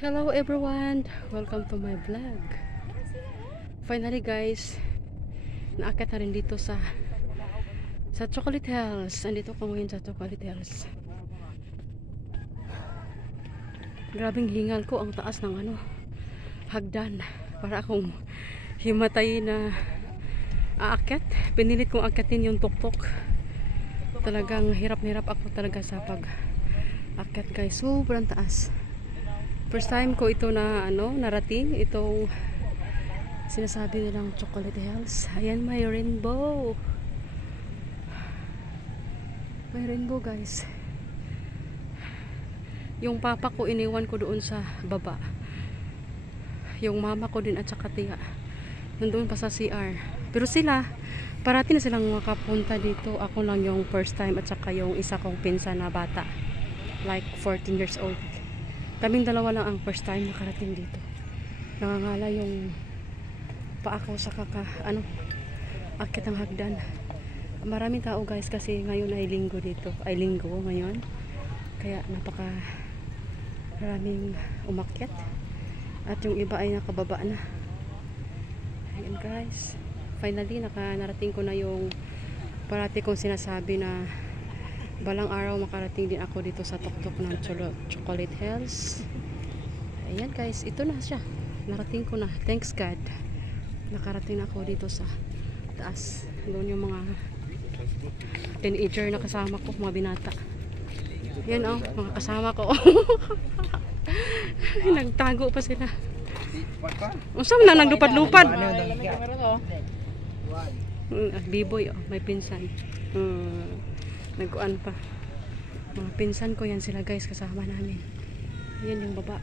Hello everyone! Welcome to my vlog. Finally guys, naakyat na rin dito sa Chocolate Hills. Andito ko ngayon sa Chocolate Hills. Grabing hingal ko, ang taas ng hagdan. Para akong himatay na aakyat. Pinilit kong akyatin yung tuktok. Talagang hirap na hirap ako talaga sa pag-akyat guys. Sobrang taas. First time ko ito na narating itong sinasabi nilang Chocolate Hills. Ayan, may rainbow. May rainbow guys. Yung papa ko iniwan ko doon sa baba. Yung mama ko din at saka tiya nandoon pa sa CR. Pero sila, parati na silang makapunta dito. Ako lang yung first time at saka yung isa kong pinsan na bata. Like 14 years old. Kaming dalawa lang ang first time nakarating dito. Nangangala yung paa ko sa akit ang hagdan. Maraming tao guys kasi ngayon ay linggo dito. Ay linggo ngayon. Kaya napaka maraming umakyat. At yung iba ay nakababa na. Ayan guys. Finally narating ko na yung parati kong sinasabi na balang araw makarating din ako dito sa tuktok ng Chocolate Hills. Ayan guys, ito na siya. Narating ko na. Thanks God. Nakarating na ako dito sa taas. Doon yung mga teenager na kasama ko, mga binata. Yan mga kasama ko. Nagtago pa sila. Usam na naglupad-lupad. Biboy may pinsan. Nagkuan pa. Mga pinsan ko yan sila guys, kasama namin. Yan yung baba.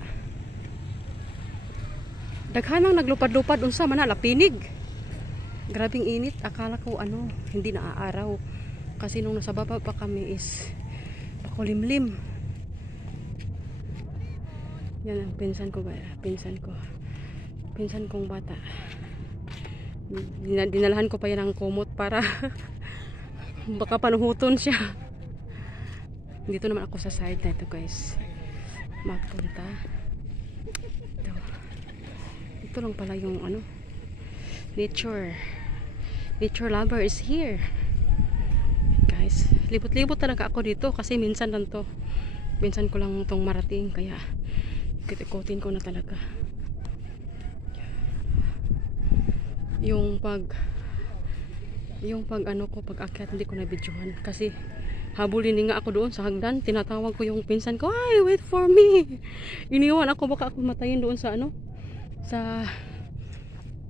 Daghanang naglupad-lupad unsa man lapinig. Grabing init. Akala ko hindi na aaraw. Kasi nung nasa baba pa kami is pakulimlim. Yan ang pinsan ko Pinsan kong bata. Dinalahan ko pa yan ng kumot para baka panuhuton siya. Dito naman ako sa side na ito guys. Magpunta. Ito lang pala yung nature. Nature lover is here. Guys, libot-libot talaga ako dito kasi minsan lang to. Minsan ko lang tong marating kaya ikot-ikotin ko na talaga. Yung pag akyat hindi ko na videohan kasi habulin nga ako doon sa hagdan. Tinatawag ko yung pinsan ko, "Ay, wait for me." Iniwan ako, baka ako matayin doon sa sa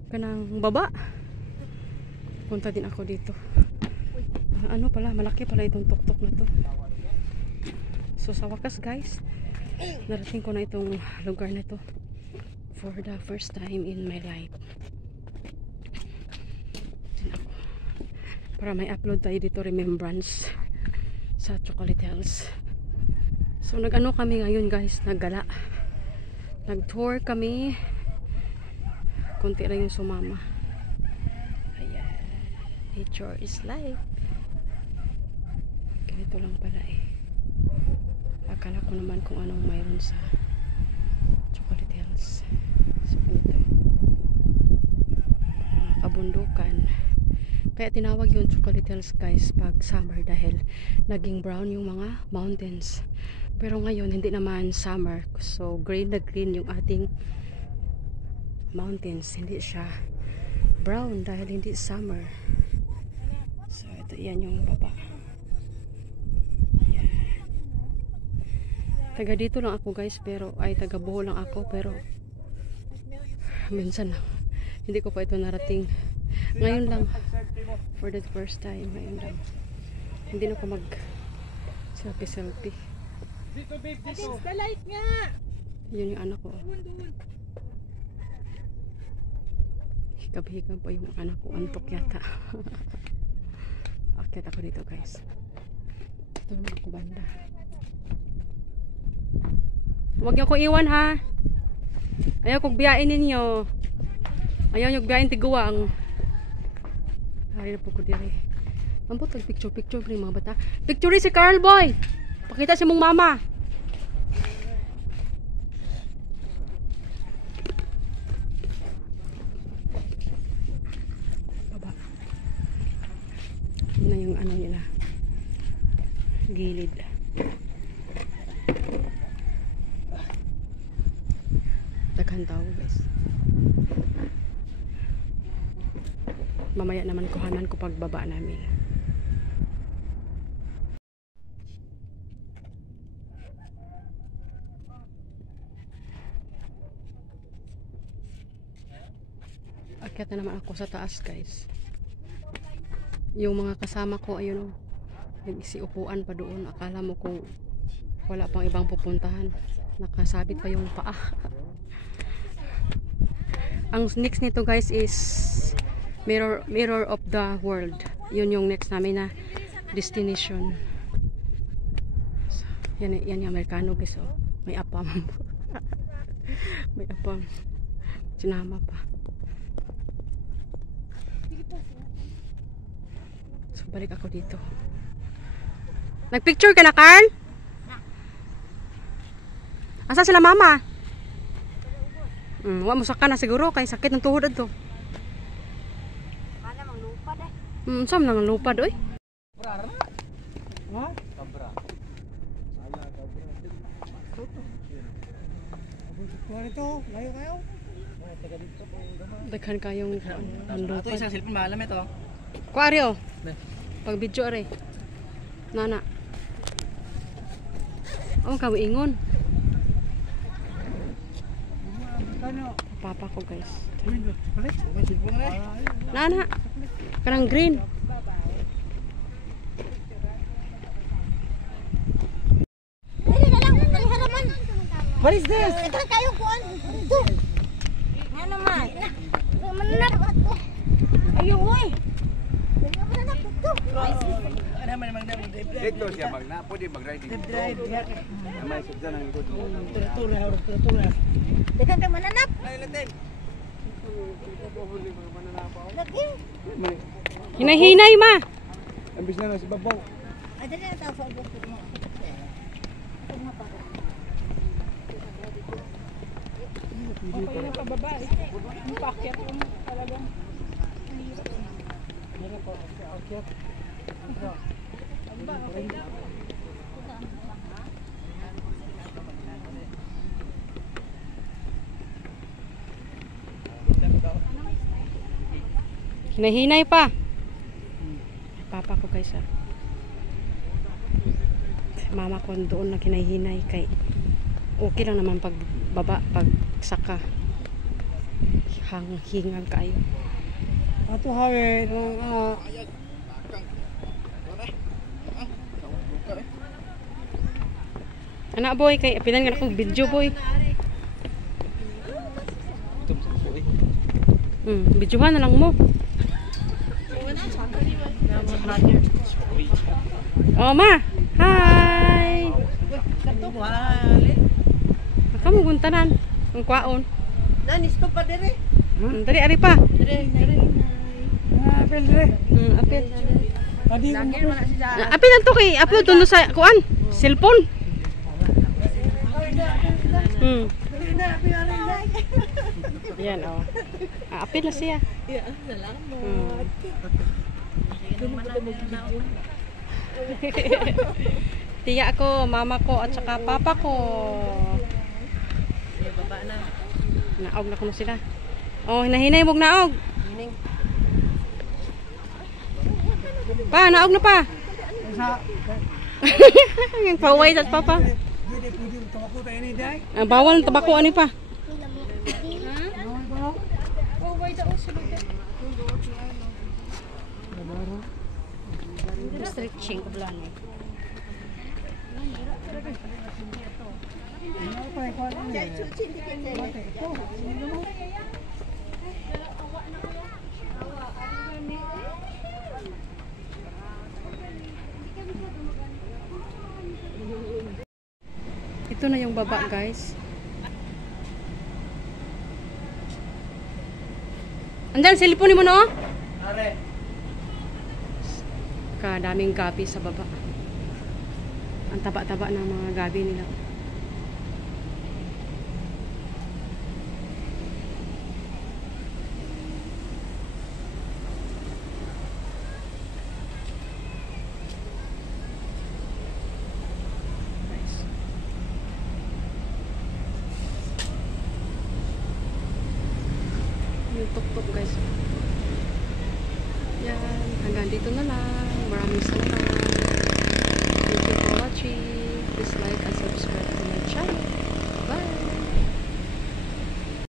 kanang baba. Punta din ako dito. Pala, malaki pala itong tuktok na to. So sa wakas guys, narating ko na itong lugar na to for the first time in my life. Para may upload tayo dito remembrance sa Chocolate Hills. So kami ngayon guys, naggala. Nag-tour kami. Konti lang yung sumama. Ayan. Nature is life. Ganito lang pala Akala ko naman kung anong mayroon sa Chocolate Hills. So ganito. Kabundukan. Kaya tinawag yung Chocolate Hills guys pag summer dahil naging brown yung mga mountains. Pero ngayon hindi naman summer. So green na green yung ating mountains. Hindi siya brown dahil hindi summer. So ito yan yung baba. Yan. Taga dito lang ako guys pero taga Bohol lang ako pero minsan hindi ko pa ito narating. Ngayon lang for the first time, ngayon lang. Hindi na ko mag selfie. Against the light nga. Yun yung anak ko. Hikab-hikab pa yung anak ko. Antok yata. Akyat ako dito guys. Ito naman ako banda. Huwag niyo ko iwan ha. Ayaw kong biyain ninyo. Ayaw niyo biyain tiguang. Hari na po ko dire. Ambot ang picture rin mga bata. Picture si Carl Boy. Pakita si mong mama. gilid. Daghan tao guys. Mamaya naman kuhanan ko pagbaba namin. Akyat na naman ako sa taas guys. Yung mga kasama ko ayun, nagsiupuan pa doon. Akala mo kung wala pang ibang pupuntahan, nakasabit pa yung paa. Ang next nito guys is Mirror of the World. Yun yung next namin na destination. So, yan yung Amerikano guys. Oh. May apam. May apam. Sinama pa. So balik ako dito. Nagpicture ka na, Carl? Asa sila mama? Wa mo saka na siguro kay sakit ng tuhod adto. Kana mang lupad eh. Sam nang lupad oy. Ha? Kabra. Ala kabra. Abot ito, layo kayo. Taga dito po gamay. Daghan kayong Ito lupad. isang cellphone maalam ito. Kuari oh. Pag video are. Nana. Ang kawiingon. Papa ko guys. Balik, may cellphone na. Nana. Kanang green. Dili na lang kay haraman. What is this? Ito kayo kuan. Ito. Nga naman. Mananap ako. Ayo oy. Nga mananap ito. Ano man mang Dito siya magna, pwede mag-riding. drive ya. May sudyan ang ikot. Tutura. Dagan ka mananap. Ay latin. Lagi. Hinay-hinay ma. Ambis na si Babaw. Ada na tayo sa bukid mo. Okay na pababa eh. Yung packet yung talagang Hinay-hinay pa. Papa ko guys ah. Mama ko doon na hinay-hinay kay okay lang naman pag baba, pag saka hingal kayo. Ato hawe Anak boy kay apilan nga akong video boy. Videohan na lang mo. Oh ma. Hi. Kamu guntanan ang kwaon. Nanis to pa dire. Dari ari pa. apel re. Apil. Adi Apil lang to kay upload to sa kuan. Cellphone. Yan oh. Apil na siya. Salamat. Tiya ko, mama ko at saka papa ko. Baba na. Naog na ko sila. Oh, hinahinay mong naog. Pa, naog na pa. Yung paway at papa. pwede tabako tayo ni day. Bawal ng tabako ani pa. Stretching ko lang. Ito na yung baba, guys. Andan, cellphone mo no? Are. Kadaming gabi sa baba. Ang taba-taba ng mga gabi nila. yung tuktok guys. Yan, hanggang dito na lang. Maraming salamat.